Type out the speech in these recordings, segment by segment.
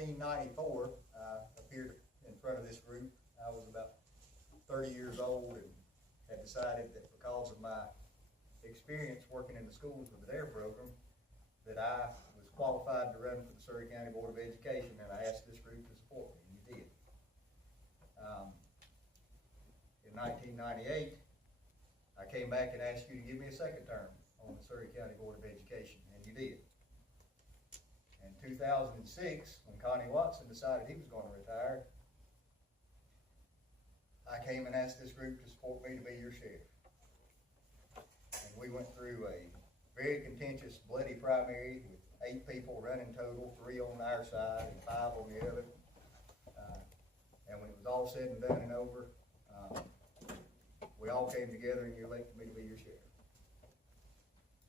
1994, I appeared in front of this group. I was about 30 years old and had decided that because of my experience working in the schools with the DARE program, that I was qualified to run for the Surrey County Board of Education, and I asked this group to support me, and you did. In 1998, I came back and asked you to give me a second term on the Surrey County Board of Education, and you did. In 2006, when Connie Watson decided he was going to retire, I came and asked this group to support me to be your sheriff. And we went through a very contentious, bloody primary with 8 people running total, 3 on our side and 5 on the other. And when it was all said and done and over, we all came together and you elected me to be your sheriff.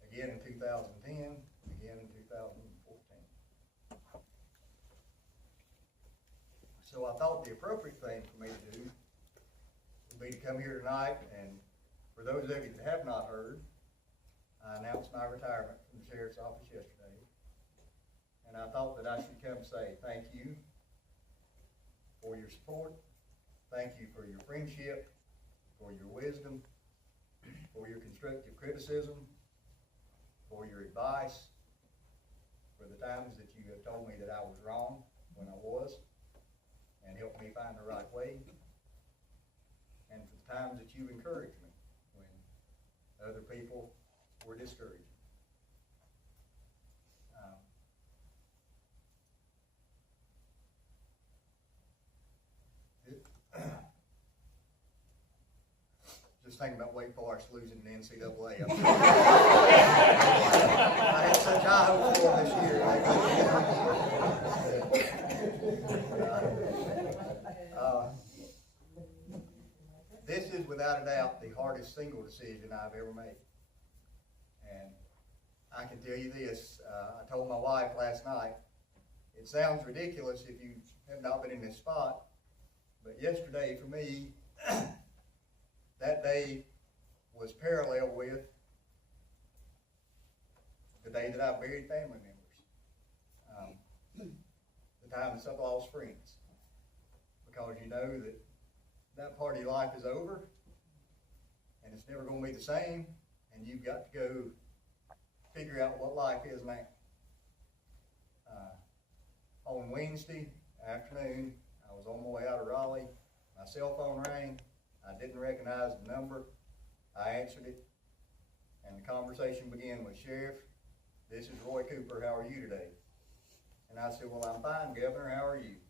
Again in 2010, again in 2014. So I thought the appropriate thing for me to do would be to come here tonight, and for those of you that have not heard, I announced my retirement from the sheriff's office yesterday. And I thought that I should come say thank you for your support, thank you for your friendship, for your wisdom, for your constructive criticism, for your advice, for the times that you have told me that I was wrong when I was, and helped me find the right way, and for the times that you encouraged me when other people were discouraged. Just thinking about Wake Forest losing the NCAA. I had such high hopes for them this year. This is without a doubt the hardest single decision I've ever made. And I can tell you this, I told my wife last night, it sounds ridiculous if you have not been in this spot, but yesterday for me, that day was parallel with the day that I buried family members. The time that I lost friends. Because you know that that part of your life is over, and it's never going to be the same, and you've got to go figure out what life is now. On Wednesday afternoon, I was on my way out of Raleigh. My cell phone rang. I didn't recognize the number. I answered it, and the conversation began with, "Sheriff, this is Roy Cooper. How are you today?" And I said, "Well, I'm fine, Governor. How are you?"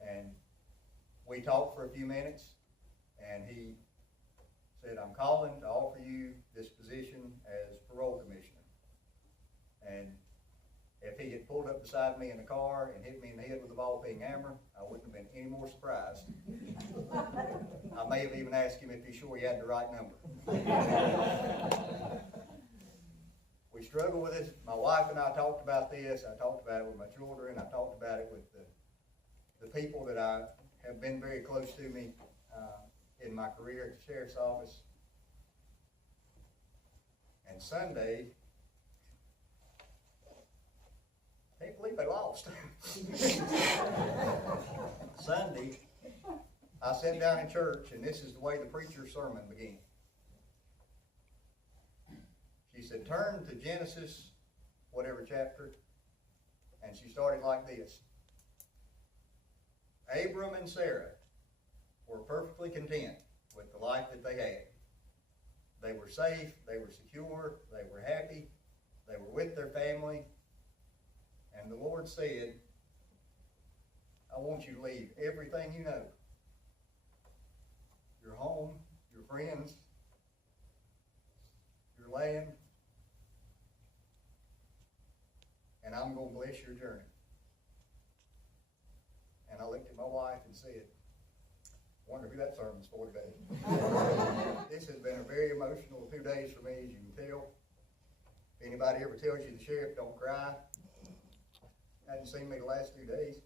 And we talked for a few minutes, and he said, "I'm calling to offer you this position as parole commissioner." And if he had pulled up beside me in the car and hit me in the head with a ball-peen hammer, I wouldn't have been any more surprised. I may have even asked him if he's sure he had the right number. We struggled with this. My wife and I talked about this. I talked about it with my children. I talked about it with the people that I have been very close to me in my career at the sheriff's office. And Sunday, I can't believe they lost. Sunday, I sat down in church, and this is the way the preacher's sermon began. She said, "Turn to Genesis, whatever chapter," and she started like this. Abram and Sarah were perfectly content with the life that they had. They were safe, they were secure, they were happy, they were with their family. And the Lord said, "I want you to leave everything you know, your home, your friends, your land, and I'm going to bless your journey." And I looked at my wife and said, "Wonder who that sermon's for today." This has been a very emotional 2 days for me, as you can tell. If anybody ever tells you the sheriff don't cry, hadn't seen me the last 2 days.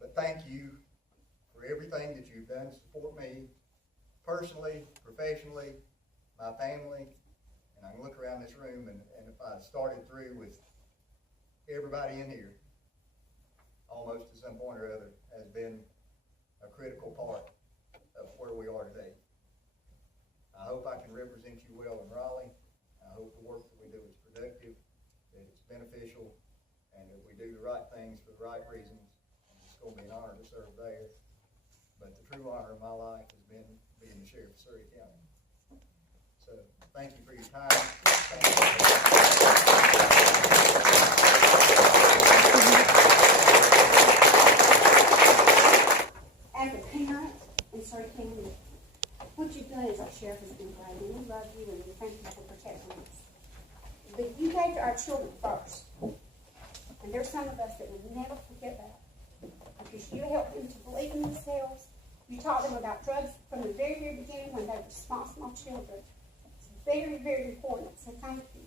But thank you for everything that you've done to support me, personally, professionally, my family. And I can look around this room, and if I started through with everybody in here, almost at some point or other, has been a critical part of where we are today. I hope I can represent you well in Raleigh. I hope the work that we do is productive, that it's beneficial, and that we do the right things for the right reasons. And it's going to be an honor to serve there. But the true honor of my life has been being the sheriff of Surrey County. So thank you for your time. As a parent in Surrey County, what you've done as our sheriff has been great, and we love you and we thank you for protecting us. But you gave to our children first. And there's some of us that will never forget that. Because you helped them to believe in themselves. You taught them about drugs from the very, very beginning when they were small children. It's very, very important. So thank you.